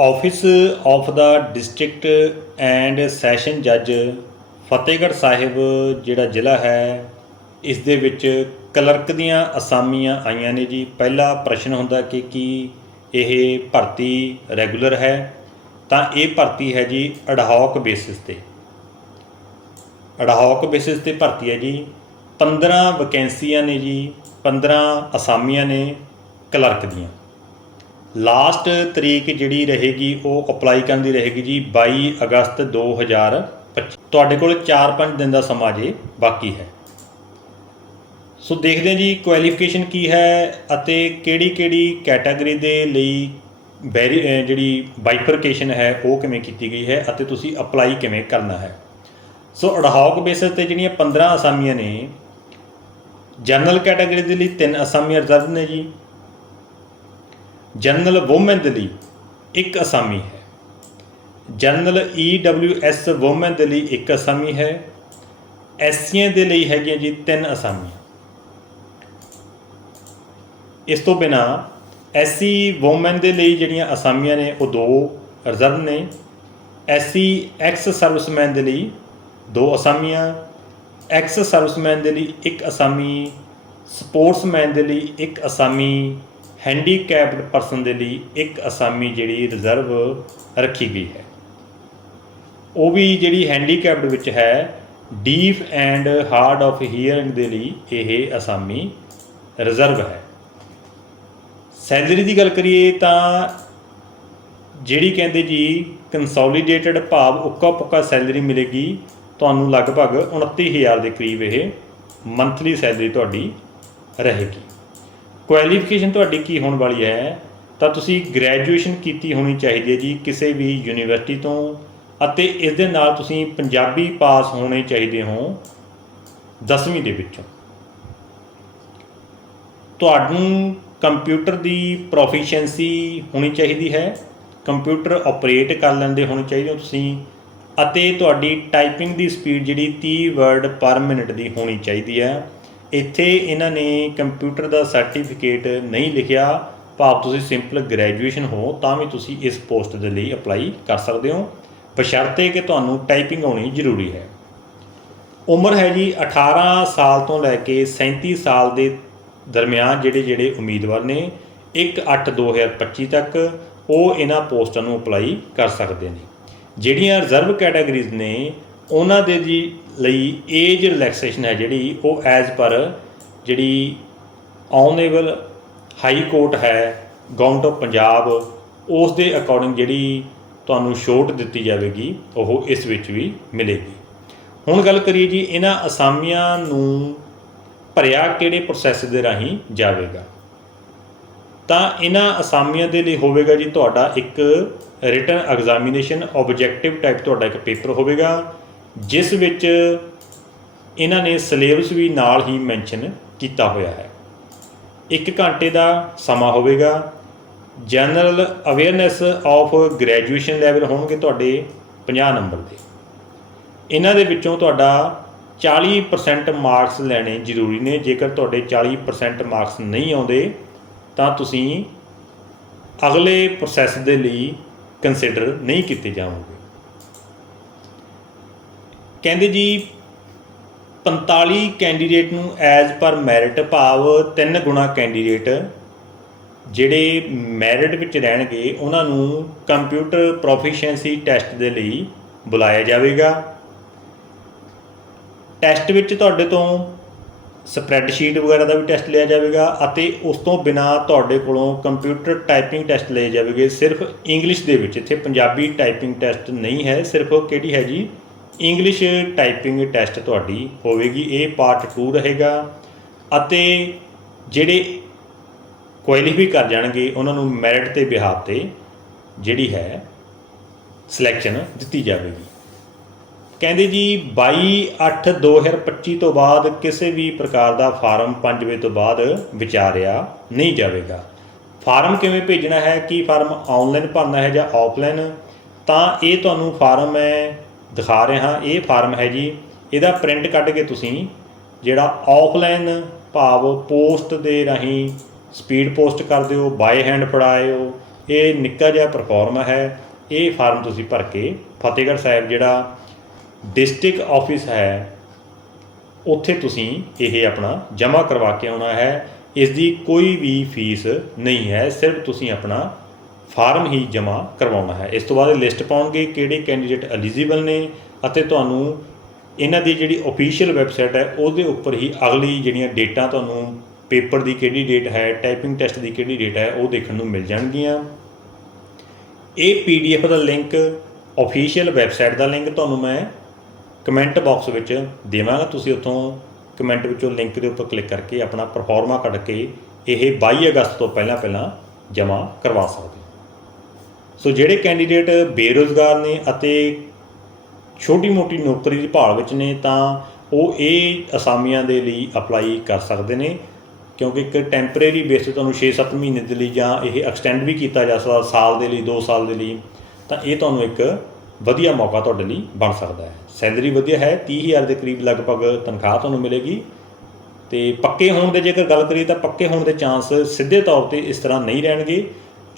Office of the district and session ਜੱਜ ਫਤਿਹਗੜ੍ਹ ਸਾਹਿਬ ਜਿਹੜਾ ਜ਼ਿਲ੍ਹਾ ਹੈ, ਇਸ ਦੇ ਵਿੱਚ ਕਲਰਕ ਦੀਆਂ ਅਸਾਮੀਆਂ ਆਈਆਂ ਨੇ ਜੀ। ਪਹਿਲਾ ਪ੍ਰਸ਼ਨ ਹੁੰਦਾ ਕਿ ਕੀ ਇਹ ਭਰਤੀ ਰੈਗੂਲਰ ਹੈ? ਤਾਂ ਇਹ ਭਰਤੀ ਹੈ ਜੀ ਅਡਹੌਕ ਬੇਸਿਸ ਤੇ। ਅਡਹੌਕ ਬੇਸਿਸ ਤੇ ਭਰਤੀ ਹੈ ਜੀ। 15 ਵੈਕੈਂਸੀਆਂ ਨੇ ਜੀ 15 ਅਸਾਮੀਆਂ ਨੇ ਕਲਰਕ ਦੀਆਂ। ਲਾਸਟ ਤਰੀਕ ਜਿਹੜੀ ਰਹੇਗੀ, ਉਹ ਅਪਲਾਈ ਕਰਨ ਦੀ ਰਹੇਗੀ ਜੀ 22 ਅਗਸਤ 2025 ਤੁਹਾਡੇ ਕੋਲ 4-5 ਦਿਨ ਦਾ ਸਮਾਂ ਜੇ ਬਾਕੀ ਹੈ। ਸੋ ਦੇਖਦੇ ਹਾਂ ਜੀ ਕੁਆਲੀਫਿਕੇਸ਼ਨ ਕੀ ਹੈ ਅਤੇ ਕਿਹੜੀ-ਕਿਹੜੀ ਕੈਟਾਗਰੀ ਦੇ ਲਈ ਵੈਰੀ ਜਿਹੜੀ ਬਾਈਫਰਕੇਸ਼ਨ ਹੈ, ਉਹ ਕਿਵੇਂ ਕੀਤੀ ਗਈ ਹੈ ਅਤੇ ਤੁਸੀਂ ਅਪਲਾਈ ਕਿਵੇਂ ਕਰਨਾ ਹੈ। ਸੋ ਅਡਹਾਕ ਬੇਸਿਸ ਤੇ ਜਿਹੜੀਆਂ 15 ਅਸਾਮੀਆਂ ਨੇ ਜਨਰਲ ਕੈਟਾਗਰੀ ਦੇ ਲਈ ਤਿੰਨ ਅਸਾਮੀਆਂ ਰਿਜ਼ਰਵ ਨੇ ਜੀ। ਜਨਰਲ ਔਮਨ ਦੇ ਲਈ ਇੱਕ ਅਸਾਮੀ ਹੈ। ਜਨਰਲ ਈਡਬਲਯੂਐਸ ਔਮਨ ਦੇ ਲਈ ਇੱਕ ਅਸਾਮੀ ਹੈ। ਐਸਸੀਆਂ ਦੇ ਲਈ ਹੈਗੀਆਂ ਜੀ ਤਿੰਨ ਅਸਾਮੀਆਂ। ਇਸ ਤੋਂ ਬਿਨਾ ਐਸਸੀ ਔਮਨ ਦੇ ਲਈ ਜਿਹੜੀਆਂ ਅਸਾਮੀਆਂ ਨੇ, ਉਹ ਦੋ ਰਿਜ਼ਰਵ ਨੇ। ਐਸਸੀ ਐਕਸ ਸਰਵਿਸਮੈਨ ਦੇ ਲਈ ਦੋ ਅਸਾਮੀਆਂ। ਐਕਸ ਸਰਵਿਸਮੈਨ ਦੇ ਲਈ ਇੱਕ ਅਸਾਮੀ। ਸਪੋਰਟਸਮੈਨ ਦੇ ਲਈ ਇੱਕ ਅਸਾਮੀ। ਹੈਂਡੀਕੈਪਡ ਪਰਸਨ ਦੇ ਲਈ ਇੱਕ ਅਸਾਮੀ ਜਿਹੜੀ ਰਿਜ਼ਰਵ ਰੱਖੀ ਗਈ ਹੈ। ਉਹ ਵੀ ਜਿਹੜੀ ਹੈਂਡੀਕੈਪਡ ਵਿੱਚ ਹੈ deaf and hard of hearing ਦੇ ਲਈ ਇਹ ਅਸਾਮੀ ਰਿਜ਼ਰਵ ਹੈ। ਸੈਲਰੀ ਦੀ ਗੱਲ ਕਰੀਏ ਤਾਂ ਜਿਹੜੀ ਕਹਿੰਦੇ ਜੀ ਕੰਸੋਲੀਡੇਟਡ ਭਾਵ ਉੱਕਾ ਪੁੱਕਾ ਸੈਲਰੀ ਮਿਲੇਗੀ, ਤੁਹਾਨੂੰ ਲਗਭਗ 29000 ਦੇ ਕਰੀਬ ਇਹ ਮੰਥਲੀ ਸੈਲਰੀ ਤੁਹਾਡੀ ਰਹੇਗੀ। ਕੁਆਲੀਫਿਕੇਸ਼ਨ ਤੁਹਾਡੀ ਕੀ ਹੋਣ ਵਾਲੀ ਹੈ? ਤਾਂ ਤੁਸੀਂ ਗ੍ਰੈਜੂਏਸ਼ਨ ਕੀਤੀ ਹੋਣੀ ਚਾਹੀਦੀ ਹੈ ਜੀ ਕਿਸੇ ਵੀ ਯੂਨੀਵਰਸਿਟੀ ਤੋਂ ਅਤੇ ਇਸ ਦੇ ਨਾਲ ਤੁਸੀਂ ਪੰਜਾਬੀ ਪਾਸ ਹੋਣੇ ਚਾਹੀਦੇ ਹੋ 10ਵੀਂ ਦੇ ਵਿੱਚੋਂ। ਤੁਹਾਨੂੰ ਕੰਪਿਊਟਰ ਦੀ ਪ੍ਰੋਫੀਸ਼ੀਐਂਸੀ ਹੋਣੀ ਚਾਹੀਦੀ ਹੈ ਕੰਪਿਊਟਰ ਆਪਰੇਟ ਕਰ ਲੈਂਦੇ ਹੋਣੇ ਚਾਹੀਦੇ ਹੋ ਤੁਸੀਂ ਅਤੇ ਤੁਹਾਡੀ ਟਾਈਪਿੰਗ ਦੀ ਸਪੀਡ ਜਿਹੜੀ 30 ਵਰਡ ਪਰ ਮਿੰਟ ਦੀ ਹੋਣੀ ਚਾਹੀਦੀ ਹੈ। ਇੱਥੇ ਇਹਨਾਂ ਨੇ ਕੰਪਿਊਟਰ ਦਾ ਸਰਟੀਫਿਕੇਟ ਨਹੀਂ ਲਿਖਿਆ। ਭਾਵ ਤੁਸੀਂ ਸਿੰਪਲ ਗ੍ਰੈਜੂਏਸ਼ਨ ਹੋ, ਤਾਂ ਵੀ ਤੁਸੀਂ ਇਸ ਪੋਸਟ ਦੇ ਲਈ ਅਪਲਾਈ ਕਰ ਸਕਦੇ ਹੋ। ਬਸ਼ਰਤੇ ਕਿ ਤੁਹਾਨੂੰ ਟਾਈਪਿੰਗ ਆਉਣੀ ਜ਼ਰੂਰੀ ਹੈ। ਉਮਰ ਹੈ ਜੀ 18 ਸਾਲ ਤੋਂ ਲੈ ਕੇ 37 ਸਾਲ ਦੇ ਦਰਮਿਆਨ ਜਿਹੜੇ ਜਿਹੜੇ ਉਮੀਦਵਾਰ ਨੇ 1/8/2025 ਤੱਕ ਉਹ ਇਹਨਾਂ ਪੋਸਟਾਂ ਨੂੰ ਅਪਲਾਈ ਕਰ ਸਕਦੇ ਨੇ। ਜਿਹੜੀਆਂ ਰਿਜ਼ਰਵ ਕੈਟਾਗਰੀਜ਼ ਨੇ ਉਹਨਾਂ ਦੇ ਜੀ ਲਈ ਏਜ ਰਿਲੈਕਸੇਸ਼ਨ ਹੈ ਜਿਹੜੀ ਉਹ ਐਜ਼ ਪਰ ਜਿਹੜੀ ਆਨਰੇਬਲ ਹਾਈ ਕੋਰਟ ਹੈ ਗਵਰਨਮੈਂਟ ਆਫ ਪੰਜਾਬ ਉਸ ਦੇ ਅਕੋਰਡਿੰਗ ਜਿਹੜੀ ਤੁਹਾਨੂੰ ਛੋਟ ਦਿੱਤੀ ਜਾਵੇਗੀ, ਉਹ ਇਸ ਵਿੱਚ ਵੀ ਮਿਲੇਗੀ। ਹੁਣ ਗੱਲ ਕਰੀਏ ਜੀ, ਇਹਨਾਂ ਅਸਾਮੀਆਂ ਨੂੰ ਭਰਿਆ ਕਿਹੜੇ ਪ੍ਰੋਸੈਸ ਦੇ ਰਾਹੀਂ ਜਾਵੇਗਾ? ਤਾਂ ਇਹਨਾਂ ਅਸਾਮੀਆਂ ਦੇ ਲਈ ਹੋਵੇਗਾ ਜੀ, ਤੁਹਾਡਾ ਇੱਕ ਰਿਟਨ ਐਗਜ਼ਾਮੀਨੇਸ਼ਨ ਆਬਜੈਕਟਿਵ ਟਾਈਪ ਤੁਹਾਡਾ ਇੱਕ ਪੇਪਰ ਹੋਵੇਗਾ। ਜਿਸ ਵਿੱਚ ਇਹਨਾਂ ਨੇ ਸਿਲੇਬਸ ਵੀ ਨਾਲ ਹੀ ਮੈਂਸ਼ਨ ਕੀਤਾ ਹੋਇਆ ਹੈ। 1 ਘੰਟੇ ਦਾ ਸਮਾਂ ਹੋਵੇਗਾ। General awareness of graduation level ਹੋਣਗੇ ਤੁਹਾਡੇ 50 ਨੰਬਰ ਦੇ। ਇਹਨਾਂ ਦੇ ਵਿੱਚੋਂ ਤੁਹਾਡਾ 40% ਮਾਰਕਸ ਲੈਣੇ ਜ਼ਰੂਰੀ ਨੇ। ਜੇਕਰ ਤੁਹਾਡੇ 40% ਮਾਰਕਸ ਨਹੀਂ ਆਉਂਦੇ, ਤਾਂ ਤੁਸੀਂ ਅਗਲੇ ਪ੍ਰੋਸੈਸ ਦੇ ਲਈ ਕੰਸੀਡਰ ਨਹੀਂ ਕੀਤੇ ਜਾਵੋਗੇ। ਕਹਿੰਦੇ ਜੀ 45 ਕੈਂਡੀਡੇਟ ਨੂੰ ਐਜ਼ ਪਰ ਮੈਰਿਟ ਭਾਵ ਤਿੰਨ ਗੁਣਾ ਕੈਂਡੀਡੇਟ ਜਿਹੜੇ ਮੈਰਿਟ ਵਿੱਚ ਰਹਿਣਗੇ, ਉਹਨਾਂ ਨੂੰ ਕੰਪਿਊਟਰ ਪ੍ਰੋਫੀਸ਼ੀਐਂਸੀ ਟੈਸਟ ਦੇ ਲਈ ਬੁਲਾਇਆ ਜਾਵੇਗਾ। ਟੈਸਟ ਵਿੱਚ ਤੁਹਾਡੇ ਤੋਂ ਸਪਰੈਡਸ਼ੀਟ ਵਗੈਰਾ ਦਾ ਵੀ ਟੈਸਟ ਲਿਆ ਜਾਵੇਗਾ ਅਤੇ ਉਸ ਤੋਂ ਬਿਨਾ ਤੁਹਾਡੇ ਕੋਲੋਂ ਕੰਪਿਊਟਰ ਟਾਈਪਿੰਗ ਟੈਸਟ ਲਏ ਜਾਵੇਗੇ। ਸਿਰਫ ਇੰਗਲਿਸ਼ ਦੇ ਵਿੱਚ, ਇੱਥੇ ਪੰਜਾਬੀ ਟਾਈਪਿੰਗ ਟੈਸਟ ਨਹੀਂ ਹੈ, ਸਿਰਫ ਕਿਹੜੀ ਹੈ ਜੀ? ਇੰਗਲਿਸ਼ ਟਾਈਪਿੰਗ ਟੈਸਟ ਤੁਹਾਡੀ ਹੋਵੇਗੀ, ਇਹ ਪਾਰਟ 2 ਰਹੇਗਾ ਅਤੇ ਜਿਹੜੇ ਕੁਆਲੀਫਾਈ ਕਰ ਜਾਣਗੇ, ਉਹਨਾਂ ਨੂੰ ਮੈਰਿਟ ਤੇ ਬਿਹਾਫ ਤੇ ਜਿਹੜੀ ਹੈ ਸਿਲੈਕਸ਼ਨ ਦਿੱਤੀ ਜਾਵੇਗੀ। ਕਹਿੰਦੇ ਜੀ 22/8/2025 ਤੋਂ ਬਾਅਦ ਕਿਸੇ ਵੀ ਪ੍ਰਕਾਰ ਦਾ ਫਾਰਮ 5 ਵਜੇ ਤੋਂ ਬਾਅਦ ਵਿਚਾਰਿਆ ਨਹੀਂ ਜਾਵੇਗਾ। ਫਾਰਮ ਕਿਵੇਂ ਭੇਜਣਾ ਹੈ, ਕੀ ਫਾਰਮ ਆਨਲਾਈਨ ਭਰਨਾ ਹੈ ਜਾਂ ਆਫਲਾਈਨ ਤਾਂ ਇਹ ਤੁਹਾਨੂੰ ਫਾਰਮ ਹੈ ਦਿਖਾ ਰਿਹਾ ਇਹ ਫਾਰਮ ਹੈ ਜੀ, ਇਹਦਾ ਪ੍ਰਿੰਟ ਕੱਢ ਕੇ ਤੁਸੀਂ ਜਿਹੜਾ ਆਫਲਾਈਨ ਭਾਵ ਪੋਸਟ ਦੇ ਰਾਹੀਂ ਸਪੀਡ ਪੋਸਟ ਕਰ ਦਿਓ ਬਾਈ ਹੈਂਡ ਫੜਾਇਓ, ਇਹ ਨਿੱਕਾ ਜਿਹਾ ਪਰਫਾਰਮ ਹੈ। ਇਹ ਫਾਰਮ ਤੁਸੀਂ ਭਰ ਕੇ ਫਤਿਹਗੜ੍ਹ ਸਾਹਿਬ ਜਿਹੜਾ ਡਿਸਟ੍ਰਿਕਟ ਆਫਿਸ ਹੈ, ਉੱਥੇ ਤੁਸੀਂ ਇਹ ਆਪਣਾ ਜਮ੍ਹਾਂ ਕਰਵਾ ਕੇ ਆਉਣਾ ਹੈ। ਇਸ ਦੀ ਕੋਈ ਵੀ ਫੀਸ ਨਹੀਂ ਹੈ, ਸਿਰਫ ਤੁਸੀਂ ਆਪਣਾ ਫਾਰਮ ਹੀ ਜਮ੍ਹਾਂ ਕਰਵਾਉਣਾ ਹੈ। ਇਸ ਤੋਂ ਬਾਅਦ ਲਿਸਟ ਪਾਉਣਗੇ ਕਿਹੜੇ ਕੈਂਡੀਡੇਟ ਐਲੀਜੀਬਲ ਨੇ ਅਤੇ ਤੁਹਾਨੂੰ ਇਹਨਾਂ ਦੀ ਜਿਹੜੀ ਅਫੀਸ਼ੀਅਲ ਵੈਬਸਾਈਟ ਹੈ, ਉਹਦੇ ਉੱਪਰ ਹੀ ਅਗਲੀ ਜਿਹੜੀਆਂ ਡੇਟਾਂ ਤੁਹਾਨੂੰ ਪੇਪਰ ਦੀ ਕਿਹੜੀ ਡੇਟ ਹੈ ਟਾਈਪਿੰਗ ਟੈਸਟ ਦੀ ਕਿਹੜੀ ਡੇਟ ਹੈ, ਉਹ ਦੇਖਣ ਨੂੰ ਮਿਲ ਜਾਣਗੀਆਂ। ਇਹ ਪੀਡੀਐਫ ਦਾ ਲਿੰਕ ਅਫੀਸ਼ੀਅਲ ਵੈਬਸਾਈਟ ਦਾ ਲਿੰਕ ਤੁਹਾਨੂੰ ਮੈਂ ਕਮੈਂਟ ਬਾਕਸ ਵਿੱਚ ਦੇਵਾਂਗਾ। ਤੁਸੀਂ ਉੱਥੋਂ ਕਮੈਂਟ ਵਿੱਚੋਂ ਲਿੰਕ ਦੇ ਉੱਪਰ ਕਲਿੱਕ ਕਰਕੇ ਆਪਣਾ ਪਰਫਾਰਮਾ ਕੱਢ ਕੇ ਇਹ 22 ਅਗਸਤ ਤੋਂ ਪਹਿਲਾਂ ਪਹਿਲਾਂ ਜਮ੍ਹਾਂ ਕਰਵਾ ਸਕਦੇ ਹੋ। ਸੋ ਜਿਹੜੇ ਕੈਂਡੀਡੇਟ ਬੇਰੁਜ਼ਗਾਰ ਨੇ ਅਤੇ ਛੋਟੀ-ਮੋਟੀ ਨੌਕਰੀ ਦੀ ਭਾਲ ਵਿੱਚ ਨੇ, ਤਾਂ ਉਹ ਇਹ ਅਸਾਮੀਆਂ ਦੇ ਲਈ ਅਪਲਾਈ ਕਰ ਸਕਦੇ ਨੇ, ਕਿਉਂਕਿ ਇੱਕ ਟੈਂਪਰੇਰੀ ਬੇਸ ਤੇ ਤੁਹਾਨੂੰ 6-7 ਮਹੀਨੇ ਦੇ ਲਈ ਜਾਂ ਇਹ ਐਕਸਟੈਂਡ ਵੀ ਕੀਤਾ ਜਾ ਸਕਦਾ, ਸਾਲ ਦੇ ਲਈ 2 ਸਾਲ ਦੇ ਲਈ, ਤਾਂ ਇਹ ਤੁਹਾਨੂੰ ਇੱਕ ਵਧੀਆ ਮੌਕਾ ਤੁਹਾਡੇ ਲਈ ਬਣ ਸਕਦਾ ਹੈ। ਸੈਲਰੀ ਵਧੀਆ ਹੈ 30000 ਦੇ ਕਰੀਬ ਲਗਭਗ ਤਨਖਾਹ ਤੁਹਾਨੂੰ ਮਿਲੇਗੀ। ਤੇ ਪੱਕੇ ਹੋਣ ਦੇ ਜੇਕਰ ਗੱਲ ਕਰੀਏ, ਤਾਂ ਪੱਕੇ ਹੋਣ ਦੇ ਚਾਂਸ ਸਿੱਧੇ ਤੌਰ ਤੇ ਇਸ ਤਰ੍ਹਾਂ ਨਹੀਂ ਰਹਿਣਗੇ।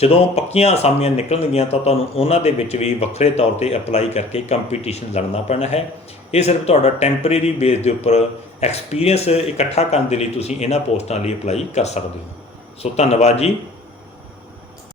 ਜਦੋਂ ਪੱਕੀਆਂ ਅਸਾਮੀਆਂ ਨਿਕਲਣਗੀਆਂ ਤਾਂ ਤੁਹਾਨੂੰ ਉਹਨਾਂ ਦੇ ਵਿੱਚ ਵੀ ਵੱਖਰੇ ਤੌਰ ਤੇ ਅਪਲਾਈ ਕਰਕੇ ਕੰਪੀਟੀਸ਼ਨ ਲੜਨਾ ਪੈਣਾ ਹੈ। ਇਹ ਸਿਰਫ ਤੁਹਾਡਾ ਟੈਂਪਰੇਰੀ ਬੇਸ ਦੇ ਉੱਪਰ ਐਕਸਪੀਰੀਅੰਸ ਇਕੱਠਾ ਕਰਨ ਦੇ ਲਈ ਤੁਸੀਂ ਇਹਨਾਂ ਪੋਸਟਾਂ ਲਈ ਅਪਲਾਈ ਕਰ ਸਕਦੇ ਹੋ। ਸੋ ਧੰਨਵਾਦ ਜੀ।